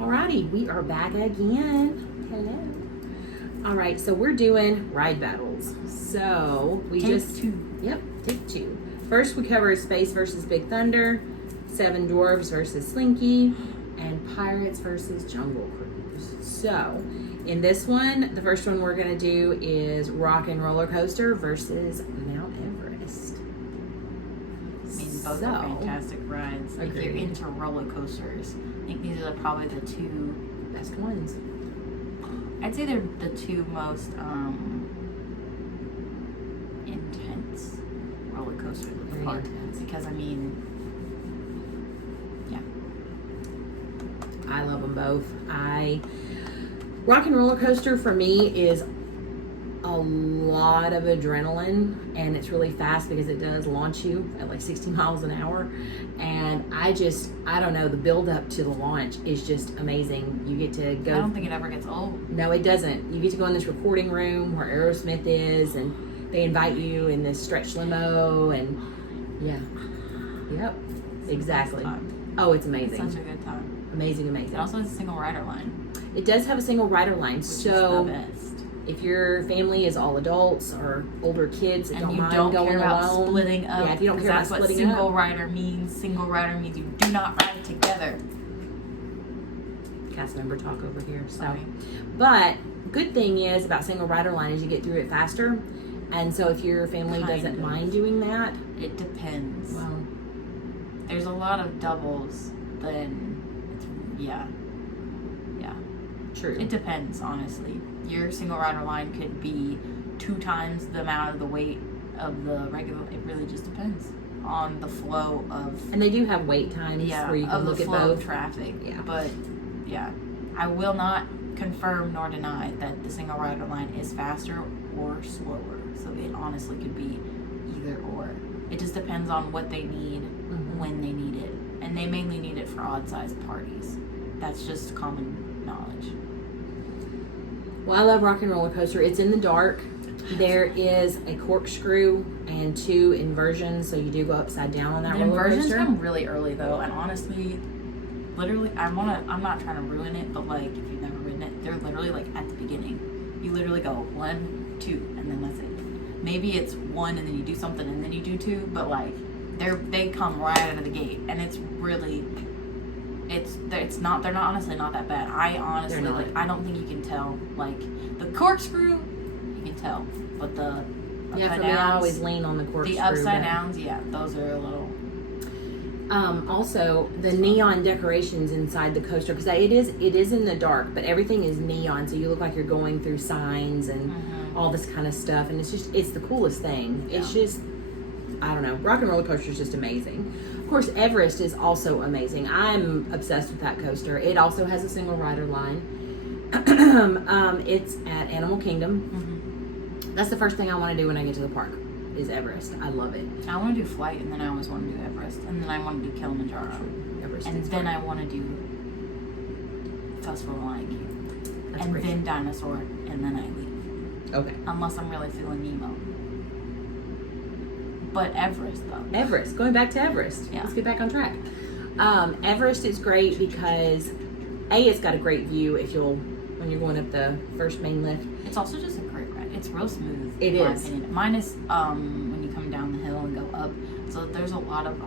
Alrighty, we are back again. Hello. All right, so we're doing ride battles. So we Take just two. Yep, take two. First, we cover Space versus Big Thunder, Seven Dwarfs versus Slinky, and Pirates versus Jungle Cruise. So in this one, the first one we're gonna do is Rockin' Roller Coaster versus Mount Everest. I mean, both are fantastic rides. If you're into roller coasters, I think these are probably the two best ones. I'd say they're the two most intense roller coasters of the park. Because I mean, yeah, I love them both. Rockin' Roller Coaster for me is a lot of adrenaline, and it's really fast because it does launch you at like 60 miles an hour. And I don't know, the build up to the launch is just amazing. You get to go. I don't think it ever gets old. No, it doesn't. You get to go in this recording room where Aerosmith is, and they invite you in this stretch limo, and exactly. Oh, it's amazing. It's such a good time. Amazing. It also has a single rider line. It does have a single rider line, Which so is the best. if your family is all adults or older kids that And don't you mind don't going care about alone, splitting up. if you don't care about that's what splitting single up, rider means. Single rider means you do not ride together. cast member talk over here. So, Sorry. but good thing is about single rider line is you get through it faster, and so if your family doesn't mind doing that, it depends. well, there's a lot of doubles. Then, true. It depends, honestly. Your single rider line could be 2 times the amount of the weight of the regular. It really just depends on the flow of. And they do have wait times where you can look at both. Of traffic. Yeah. But I will not confirm nor deny that the single rider line is faster or slower. So it honestly could be either or. It just depends on what they need when they need it, and they mainly need it for odd-sized parties. That's just common knowledge. Well, I love Rockin' Roller Coaster. It's in the dark. There is a corkscrew and 2 inversions, so you do go upside down on that roller coaster. Inversions come really early though, and honestly, literally, I'm not trying to ruin it, but like if you've never ridden it, they're literally like at the beginning. You literally go 1, 2, and then that's it. Maybe it's 1 and then you do something and then you do 2, but like they come right out of the gate, and it's really. They're not honestly not that bad. I honestly I don't think you can tell. Like the corkscrew, you can tell, but the upside for me, I always lean on the corkscrew. The upside downs, those are a little. Also, the neon decorations inside the coaster, because it is in the dark, but everything is neon, so you look like you're going through signs and all this kind of stuff, and it's the coolest thing. Yeah. It's just, I don't know, Rockin' Roller Coaster is just amazing. Of course, Everest is also amazing. I'm obsessed with that coaster. It also has a single rider line. It's at Animal Kingdom. That's the first thing I want to do when I get to the park is Everest. I love it. I want to do Flight, and then I always want to do Everest, and then I want to do Kilimanjaro. Everest and then I want to do Festival of Lion King. And then Dinosaur, and then I leave. Okay. Unless I'm really feeling Nemo. But Everest, though. Everest. Going back to Everest. Yeah. Let's get back on track. Everest is great because, it's got a great view when you're going up the first main lift. It's also just a great ride. It's real smooth. It is. Minus when you come down the hill and go up. So there's a lot of,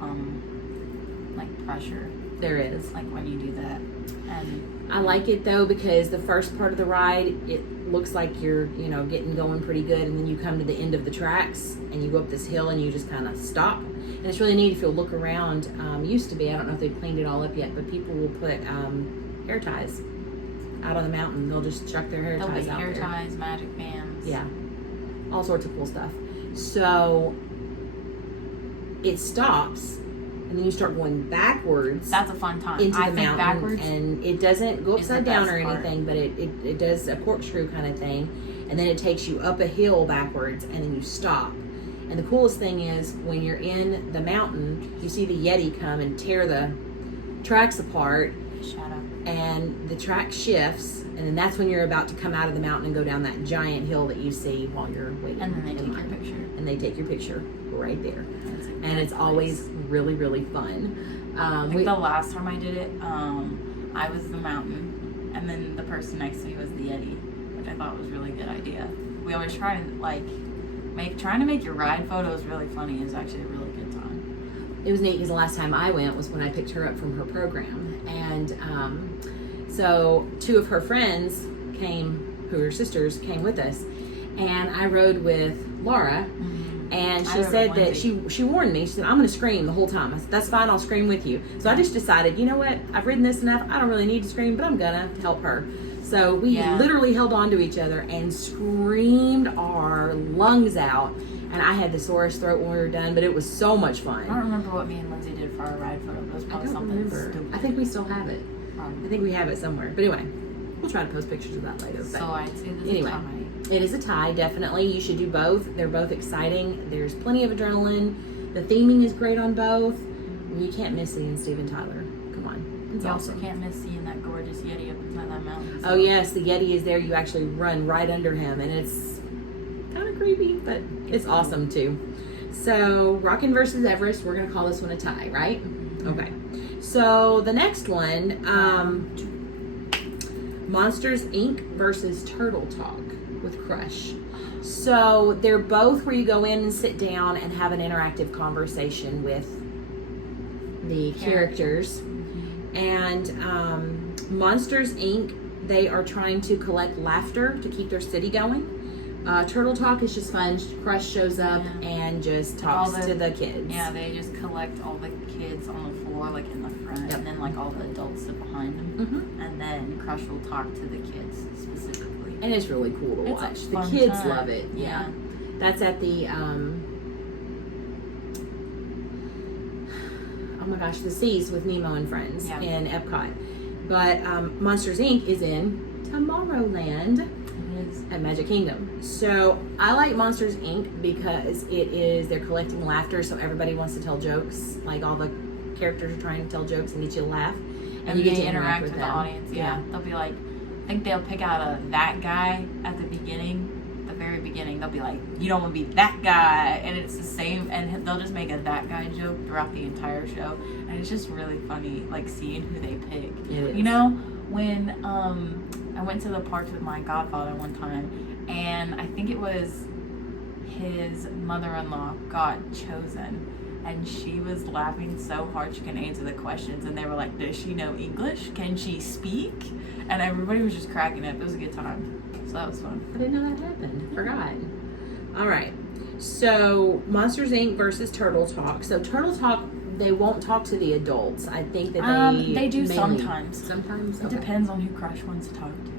pressure. There is. Like when you do that. And I like it though because the first part of the ride, it looks like you're, getting going pretty good, and then you come to the end of the tracks and you go up this hill and you just kind of stop. And it's really neat if you'll look around. Used to be, I don't know if they've cleaned it all up yet, but people will put hair ties out on the mountain. They'll just chuck their hair ties out there. Hair ties, magic bands. Yeah. All sorts of cool stuff. So it stops, and then you start going backwards. That's a fun time. Into the mountain, backwards, and it doesn't go upside down or anything, but it does a corkscrew kind of thing, and then it takes you up a hill backwards, and then you stop. And the coolest thing is when you're in the mountain, you see the Yeti come and tear the tracks apart. Shadow. And the track shifts, and then that's when you're about to come out of the mountain and go down that giant hill that you see while you're waiting. And then they take your picture. And they take your picture right there. And it's always really, really fun. I think the last time I did it, I was the mountain, and then the person next to me was the Yeti, which I thought was a really good idea. We always try to trying to make your ride photos really funny is actually a really good time. It was neat because the last time I went was when I picked her up from her program, and so 2 of her friends who are sisters, came with us, and I rode with Laura. And she said that she warned me. She said, I'm going to scream the whole time. I said, that's fine. I'll scream with you. So I just decided, you know what? I've ridden this enough. I don't really need to scream, but I'm going to help her. So we literally held on to each other and screamed our lungs out. And I had the sorest throat when we were done, but it was so much fun. I don't remember what me and Lindsay did for our ride photo. It was probably something stupid. I think we still have it. I think we have it somewhere. But anyway, we'll try to post pictures of that later. So I'd say this is a tie. It is a tie, definitely. You should do both. They're both exciting. There's plenty of adrenaline. The theming is great on both. You can't miss seeing Steven Tyler. Come on. It's you awesome. Also can't miss seeing that gorgeous Yeti up inside that mountain. So. Oh, yes. The Yeti is there. You actually run right under him, and it's kind of creepy, but it's awesome, too. So, Rockin versus Everest. We're going to call this one a tie, right? Okay. So, the next one, Monsters, Inc. versus Turtle Talk with Crush. So they're both where you go in and sit down and have an interactive conversation with the characters. And Monsters, Inc., they are trying to collect laughter to keep their city going. Turtle Talk is just fun. Crush shows up and just talks to the kids. Yeah, they just collect all the kids on the floor, like in the front, and then like all the adults sit behind them. And then Crush will talk to the kids specifically. And it's really cool to watch. The kids love it. Yeah. That's at the oh my gosh, the Seas with Nemo and Friends in Epcot. But Monsters Inc. is in Tomorrowland at Magic Kingdom. So I like Monsters Inc. because they're collecting laughter, so everybody wants to tell jokes. Like all the characters are trying to tell jokes and get you to laugh. And you get to interact with the audience. Yeah. They'll be like, I think they'll pick out that guy at the beginning, the very beginning. They'll be like, you don't want to be that guy. And it's the same, and they'll just make a that guy joke throughout the entire show. And it's just really funny, like seeing who they pick. You know, when I went to the parks with my godfather one time, and I think it was his mother-in-law got chosen. And she was laughing so hard she couldn't answer the questions. And they were like, does she know English? Can she speak? And everybody was just cracking up. It was a good time. So that was fun. I didn't know that happened. Forgot. All right. So, Monsters, Inc. versus Turtle Talk. So, Turtle Talk, they won't talk to the adults. I think that they do sometimes. Sometimes? It depends on who Crush wants to talk to.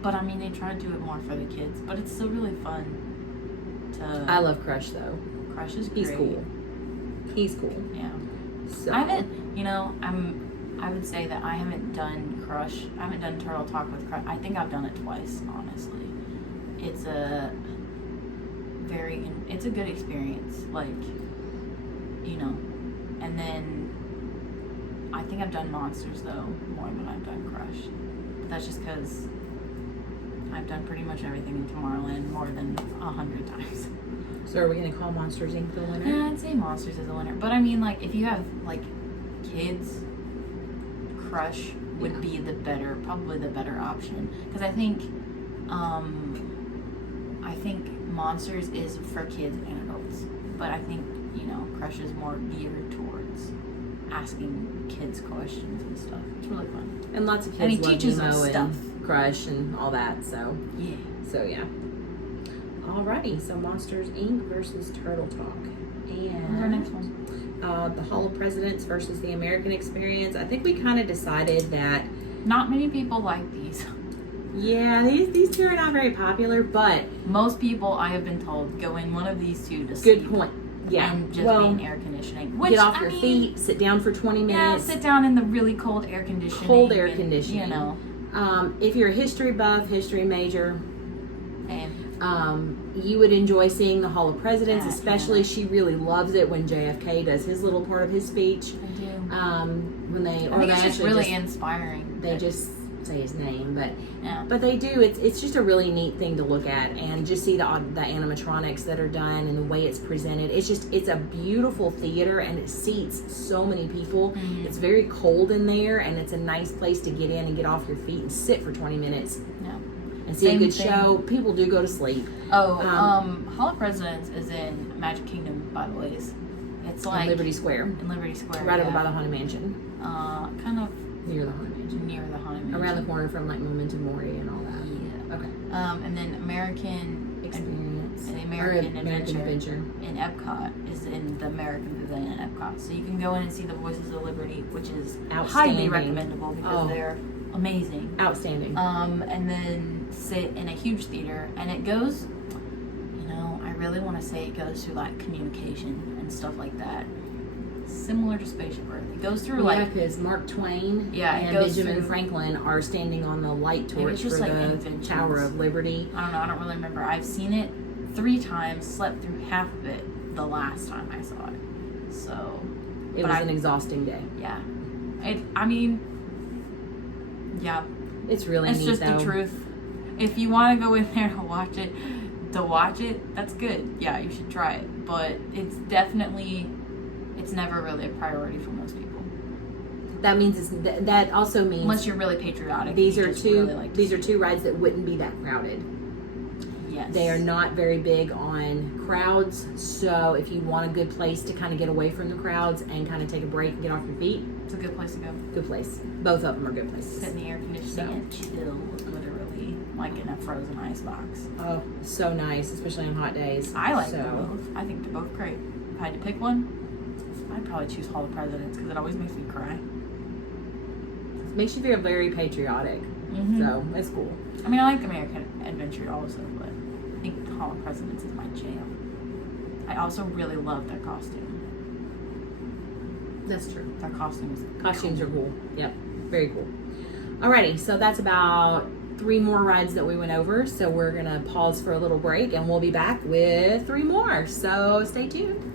But, I mean, they try to do it more for the kids. But it's still really fun to... I love Crush, though. Crush is great. He's cool. Yeah. So. I would say that I haven't done Crush. I haven't done Turtle Talk with Crush. I think I've done it twice, honestly. It's a good experience. Like, you know. And then I think I've done Monsters, though, more than I've done Crush. But that's just because I've done pretty much everything in Tomorrowland more than 100 times. So are we going to call Monsters Inc. the winner? Yeah, I'd say Monsters is the winner. But I mean, like, if you have, like, kids, Crush would be probably the better option. Because I think Monsters is for kids and adults. But I think, you know, Crush is more geared towards asking kids questions and stuff. It's really fun. And lots of kids and he love teaches Nemo them stuff. And Crush and all that, so. Yeah. So, yeah. Alrighty, so Monsters Inc. versus Turtle Talk. And what's our next one? The Hall of Presidents versus the American Experience. I think we kind of decided that not many people like these. Yeah, these two are not very popular, but most people, I have been told, go in one of these two to sleep. Good point. Yeah, and just be in air conditioning. Which, get off your feet, sit down for 20 minutes. Yeah, sit down in the really cold air conditioning. Cold air conditioning. You know. If you're a history buff, history major, and you would enjoy seeing the Hall of Presidents, especially she really loves it when JFK does his little part of his speech. I do. When they, I think it's just really inspiring. They just say his name, but Yeah. but they do. It's just a really neat thing to look at, and just see the animatronics that are done and the way it's presented. It's a beautiful theater, and it seats so many people. Mhm. It's very cold in there, and it's a nice place to get in and get off your feet and sit for 20 minutes. Yeah. And see Same a good thing. show. People do go to sleep. Oh, Hall of Presidents is in Magic Kingdom, by the way. It's like In Liberty Square, in Liberty Square, right over yeah. by the Haunted Mansion, Kind of near the Haunted Mansion, near the Haunted Mansion. around the corner from like Memento Mori and all that. Yeah. Okay. And then American Experience. and Or American American Adventure in Epcot is in the American Pavilion at Epcot. So you can go in and see the Voices of Liberty, which is highly Outstanding. recommendable because Oh. they're amazing. Outstanding. And then sit in a huge theater, and it goes, I really want to say it goes through like communication and stuff like that. Similar to Spaceship Earth. It goes through because Mark Twain Yeah, it and goes Benjamin through- Franklin are standing on the light torch just for like the inventions. Tower of Liberty. I don't know, I don't really remember. I've seen it 3 times, slept through half of it the last time I saw it. So, It But was I- an exhausting day. yeah. Yeah. It's really It's neat just though. the truth. If you want to go in there to watch it, that's good. Yeah, you should try it. But it's never really a priority for most people. That means that also means Unless you're really patriotic. these and are you just two really like to these see are two rides that wouldn't be that crowded. it. Yes. They are not very big on crowds, so if you want a good place to kind of get away from the crowds and kind of take a break and get off your feet, It's a good place to go. good place. Both of them are good Sit places. in the air conditioning So. and chill, literally, like in a frozen ice box. Oh, so nice, especially on hot days. I like so. them both. I think they're both great. If I had to pick one, I'd probably choose Hall of Presidents because it always makes me cry. It makes you feel very patriotic. Mhm. So it's cool. I mean, I like American Adventure also, but I think Hall of Presidents is my jam. I also really love their costume. That's true. Their costumes. Costumes are cool. Yep. Very cool. Alrighty, so that's about 3 more rides that we went over. So we're gonna pause for a little break and we'll be back with 3 more. So stay tuned.